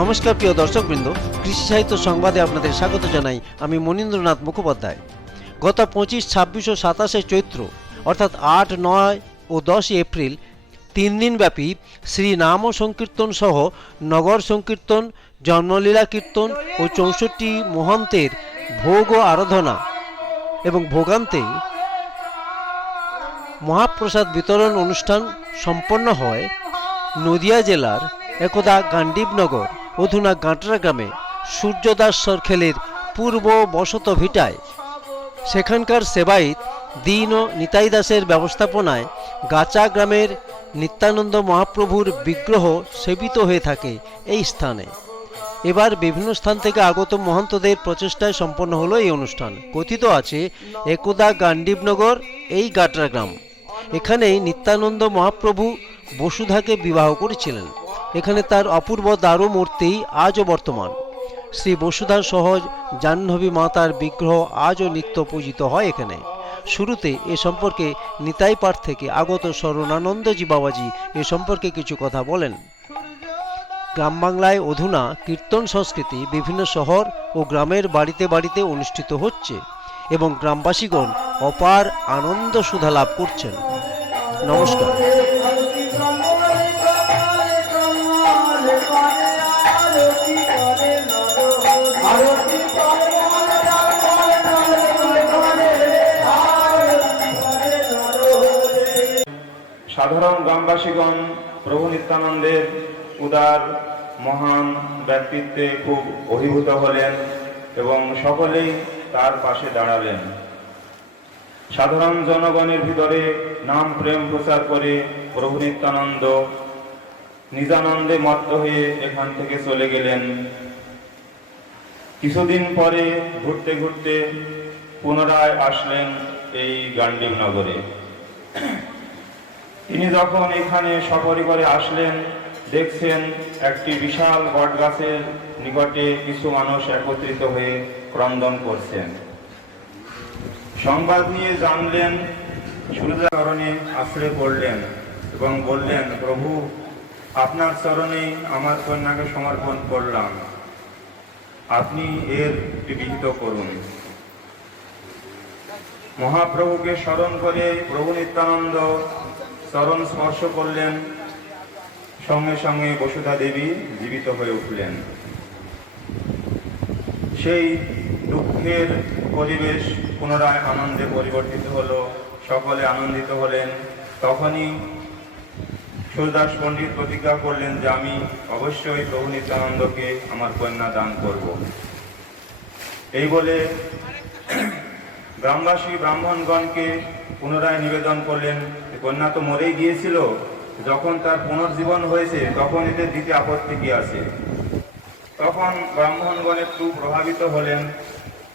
নমস্কার প্রিয় দর্শকবৃন্দ কৃষি সাহিত্য সংবাদে আপনাদের স্বাগত জানাই আমি মনীন্দ্রনাথ মুখোপাধ্যায়। গত পঁচিশ, ছাব্বিশ ও সাতাশে চৈত্র, অর্থাৎ আট, নয় ও দশই এপ্রিল, তিন দিনব্যাপী শ্রী নাম সংকীর্তন সহ নগর সংকীর্তন, জন্মলীলা কীর্তন ও চৌষট্টি মহন্তের ভোগ ও আরাধনা এবং ভোগান্তে মহাপ্রসাদ বিতরণ অনুষ্ঠান সম্পন্ন হয় নদিয়া জেলার একদা গান্ডীবনগর। অধুনা গাঁটরা গ্রামে সূর্যদাস সরখেলের পূর্ব বসত ভিটায়। সেখানকার সেবায়িত দীন ও নিতাই দাসের ব্যবস্থাপনায় গাচা গ্রামের নিত্যানন্দ মহাপ্রভুর বিগ্রহ সেবিত হয়ে থাকে এই স্থানে। এবার বিভিন্ন স্থান থেকে আগত মহন্তদের প্রচেষ্টায় সম্পন্ন হলো এই অনুষ্ঠান। কথিত আছে, একদা গান্ডীবনগর, এই গাটরা গ্রাম। এখানেই নিত্যানন্দ মহাপ্রভু বসুধাকে বিবাহ করেছিলেন। এখানে তার অপূর্ব দারু মূর্তি আজও বর্তমান। শ্রী বসুধা সহজ জাহ্নবী মাতার বিগ্রহ আজও নিত্য পূজিত হয় এখানে। শুরুতে এ সম্পর্কে নিতাই পাঠ থেকে আগত শরণানন্দজি বাবাজি এ সম্পর্কে কিছু কথা বলেন। গ্রাম বাংলায় অধুনা কীর্তন সংস্কৃতি বিভিন্ন শহর ও গ্রামের বাড়িতে বাড়িতে অনুষ্ঠিত হচ্ছে এবং গ্রামবাসীগণ অপার আনন্দ সুধা লাভ করছেন। নমস্কার। সাধারণ গ্রামবাসীগণ, প্রভু নিত্যানন্দের উদার, মহান ব্যক্তিত্বে খুব অভিভূত হলেন এবং সকলেই তার পাশে দাঁড়ালেন। সাধারণ জনগণের ভিতরে নাম প্রেম প্রচার করে প্রভু নিত্যানন্দ নিজানন্দে মত্ত হয়ে এখান থেকে চলে গেলেন। কিছুদিন পরে ঘুরতে ঘুরতে পুনরায় আসলেন এই গান্ডীব নগরে তিনি যখন এখানে সপরিবারে আসলেন, দেখছেন একটি বিশাল বটগাছের নিকটে কিছু মানুষ একত্রিত হয়ে ক্রন্দন করছেন। সংবাদ নিয়ে জানলেন, সূর্যের কারণে আশ্রয় পড়লেন এবং বললেন, প্রভু, আপনার চরণে আমার কন্যাকে সমর্পণ করলাম। আপনি এর বিহিত করুন। মহাপ্রভুকে স্মরণ করে প্রভু নিত্যানন্দ চরণ স্পর্শ করলেন, সঙ্গে সঙ্গে বসুধা দেবী জীবিত হয়ে উঠলেন। সেই দুঃখের পরিবেশ পুনরায় আনন্দে পরিবর্তিত হলো, সকলে আনন্দিত হলেন। তখনই সুরদাস পণ্ডিত প্রতিজ্ঞা করলেন যে আমি অবশ্যই প্রভু নিত্যানন্দকে আমার কন্যা দান করব। এই বলে গ্রামবাসী ব্রাহ্মণগণকে পুনরায় নিবেদন করলেন। কন্যা তো মরেই গিয়েছিল, যখন তার পুনর্জীবন হয়েছে, তখন এদের দিতে আপত্তি কি আছে? তখন ব্রাহ্মণগণ একটু প্রভাবিত হলেন।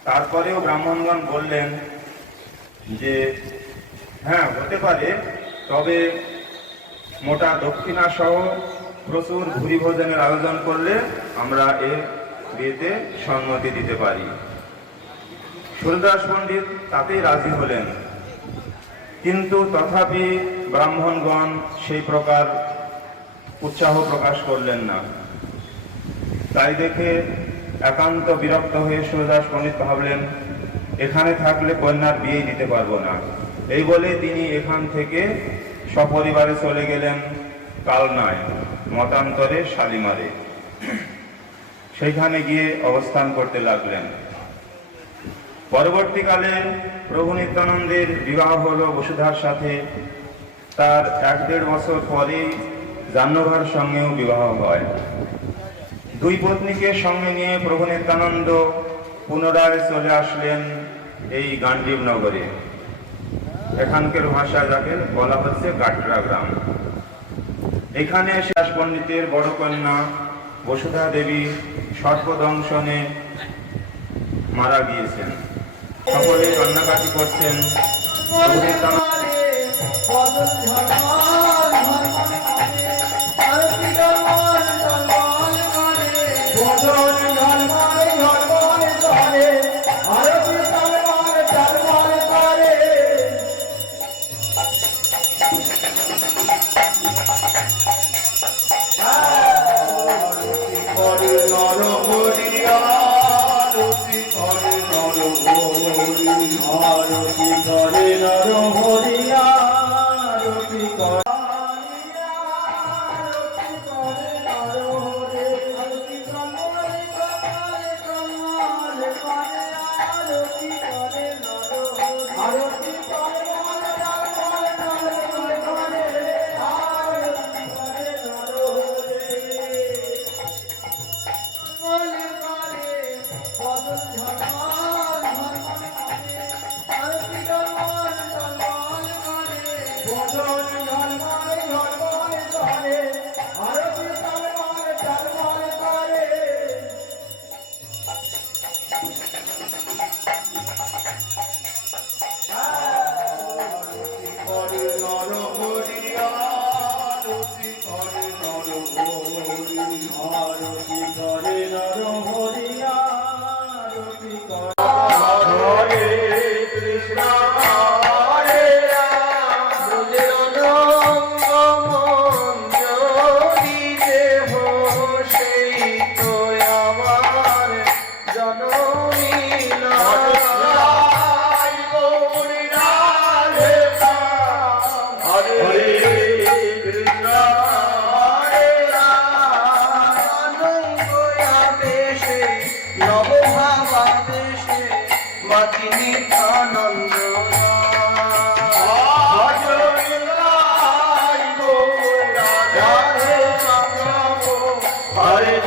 তারপরেও ব্রাহ্মণগণ বললেন যে হ্যাঁ হতে পারে, তবে মোটা দক্ষিণা সহ প্রচুর ভুরি ভোজনের আয়োজন করলে আমরা এর বিয়েতে সম্মতি দিতে পারি। সুরদাস পণ্ডিত তাতেই রাজি হলেন। কিন্তু তথাপি ব্রাহ্মণগণ সেই প্রকার উৎসাহ প্রকাশ করলেন না। তাই দেখে একান্ত বিরক্ত হয়ে সুরদাস পণ্ডিত ভাবলেন, এখানে থাকলে কন্যার বিয়ে দিতে পারব না। এই বলে তিনি এখান থেকে সপরিবারে চলে গেলেন কালনায়, মতান্তরে শালিমারে। সেইখানে গিয়ে অবস্থান করতে লাগলেন। পরবর্তীকালে প্রভু নিত্যানন্দের বিবাহ হল বসুধার সাথে। তার এক দেড় বছর পরেই জাহ্নভার সঙ্গেও বিবাহ হয়। দুই পত্নীকে সঙ্গে নিয়ে প্রভু নিত্যানন্দ পুনরায় চলে আসলেন এই গান্ডীব নগরে এখানকার ভাষা যাকে বলা হচ্ছে গাটরা গ্রাম। এখানে শেষ পণ্ডিতের বড় কন্যা বসুধা দেবী সর্পদংশনে মারা গিয়েছেন। সকলে রান্নাকাটি করছেন। বদল ঝরা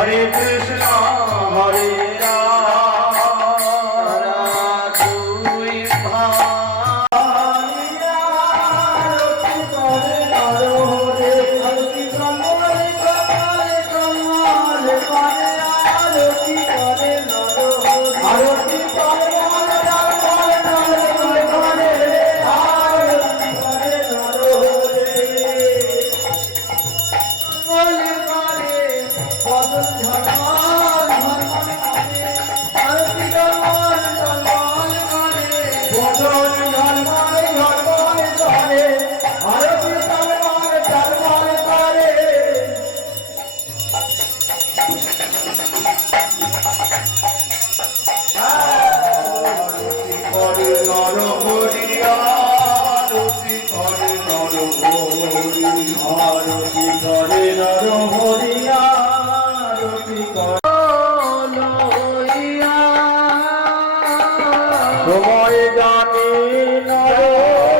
হরে কৃষ্ণ হরে আরতি করে নর হরিয়া আরতি করে। তোমায় জানি নর